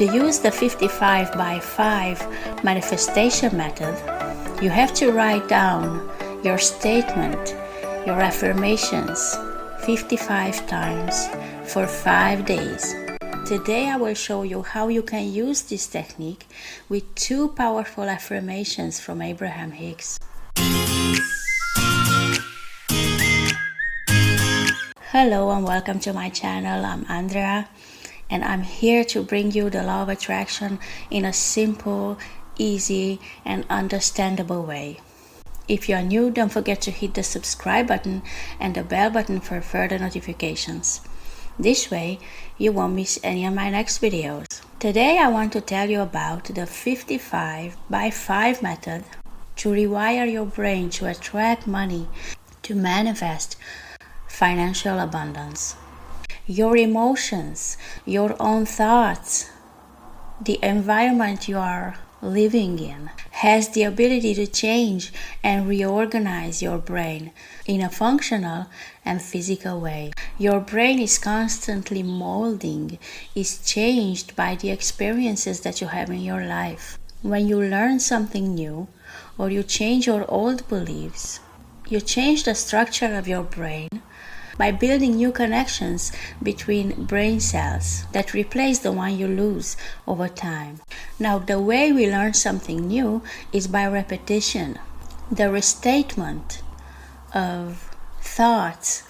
To use the 55 by 5 manifestation method, you have to write down your statement, your affirmations 55 times for 5 days. Today I will show you how you can use this technique with 2 powerful affirmations from Abraham-Hicks. Hello and welcome to my channel. I'm Andrea and I'm here to bring you the law of attraction in a simple, easy and understandable way. If you are new, don't forget to hit the subscribe button and the bell button for further notifications. This way you won't miss any of my next videos. Today I want to tell you about the 55 by 5 method to rewire your brain to attract money, to manifest financial abundance. Your emotions, your own thoughts, the environment you are living in has the ability to change and reorganize your brain in a functional and physical way. Your brain is constantly molding, is changed by the experiences that you have in your life. When you learn something new or you change your old beliefs, you change the structure of your brain by building new connections between brain cells that replace the one you lose over time. Now, the way we learn something new is by repetition. The restatement of thoughts,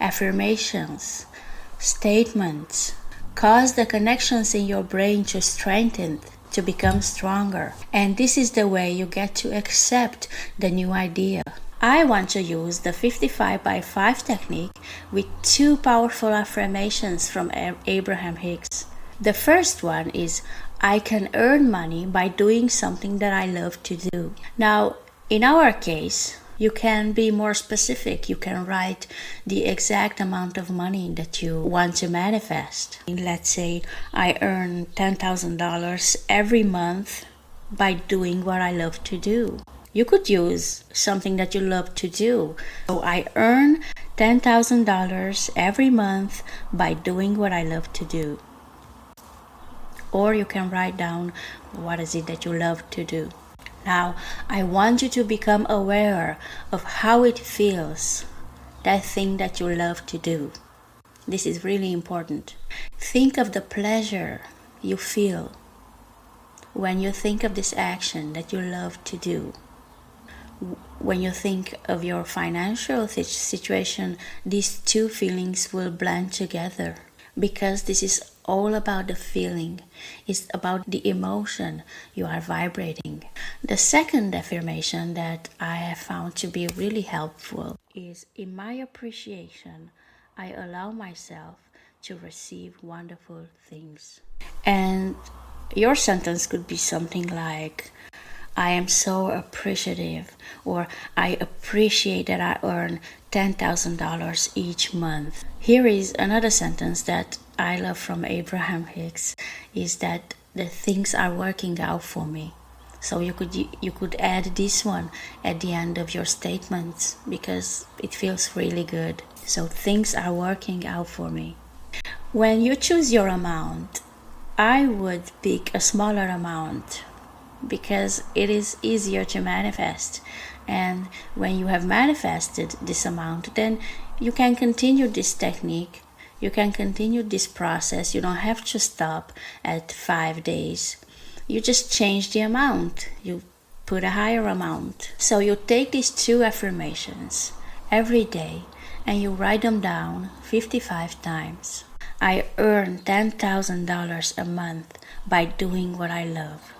affirmations, statements cause the connections in your brain to strengthen, to become stronger. And this is the way you get to accept the new idea. I want to use the 55 by 5 technique with 2 powerful affirmations from Abraham-Hicks. The first one is, I can earn money by doing something that I love to do. Now, in our case, you can be more specific. You can write the exact amount of money that you want to manifest. Let's say I earn $10,000 every month by doing what I love to do. You could use something that you love to do. So I earn $10,000 every month by doing what I love to do. Or you can write down what is it that you love to do. Now, I want you to become aware of how it feels, that thing that you love to do. This is really important. Think of the pleasure you feel when you think of this action that you love to do. When you think of your financial situation, these 2 feelings will blend together because this is all about the feeling. It's about the emotion you are vibrating. The second affirmation that I have found to be really helpful is, in my appreciation, I allow myself to receive wonderful things. And your sentence could be something like, I am so appreciative, or I appreciate that I earn $10,000 each month. Here is another sentence that I love from Abraham-Hicks, is that the things are working out for me. So you could add this one at the end of your statements because it feels really good. So things are working out for me. When you choose your amount, I would pick a smaller amount because it is easier to manifest. And when you have manifested this amount, then you can continue this technique. You can continue this process. You don't have to stop at 5 days. You just change the amount. You put a higher amount. So you take these 2 affirmations every day and you write them down 55 times. I earn $10,000 a month by doing what I love.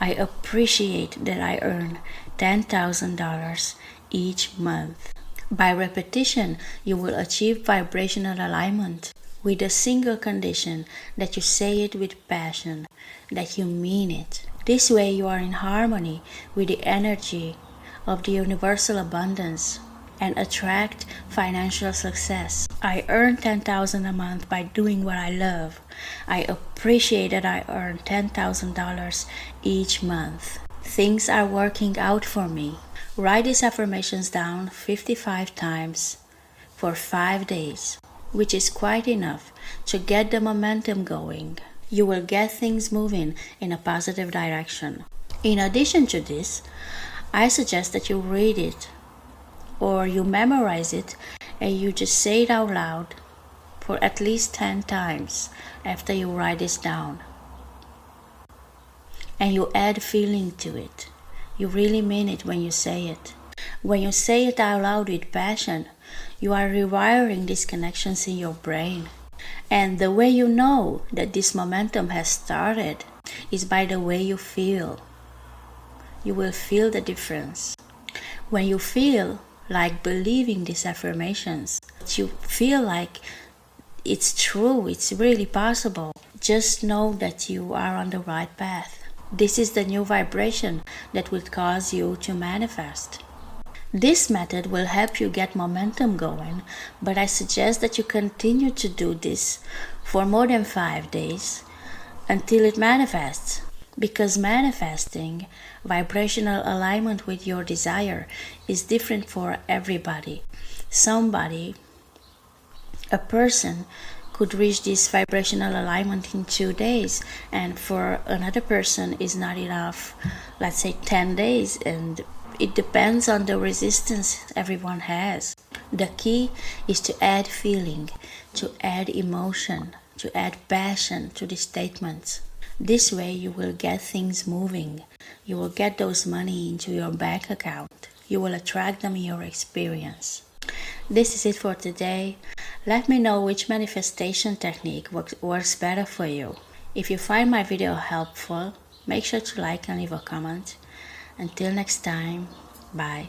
I appreciate that I earn $10,000 each month. By repetition, you will achieve vibrational alignment with a single condition, that you say it with passion, that you mean it. This way you are in harmony with the energy of the universal abundance and attract financial success. I earn $10,000 a month by doing what I love. I appreciate that I earn $10,000 each month. Things are working out for me. Write these affirmations down 55 times for 5 days, which is quite enough to get the momentum going You will get things moving in a positive direction. In addition to this, I suggest that you read it or you memorize it and you just say it out loud for at least 10 times after you write this down. And you add feeling to it. You really mean it when you say it. When you say it out loud with passion, you are rewiring these connections in your brain. And the way you know that this momentum has started is by the way you feel. You will feel the difference. When you feel like believing these affirmations, you feel like it's true, it's really possible, just know that you are on the right path. This is the new vibration that will cause you to manifest. This method will help you get momentum going, but I suggest that you continue to do this for more than 5 days until it manifests. Because manifesting vibrational alignment with your desire is different for everybody. A person could reach this vibrational alignment in 2 days, and for another person is not enough, let's say 10 days, and it depends on the resistance everyone has. The key is to add feeling, to add emotion, to add passion to the statements. This way you will get things moving. You will get those money into your bank account. You will attract them in your experience. This is it for today. Let me know which manifestation technique works better for you. If you find my video helpful, make sure to like and leave a comment. Until next time, bye.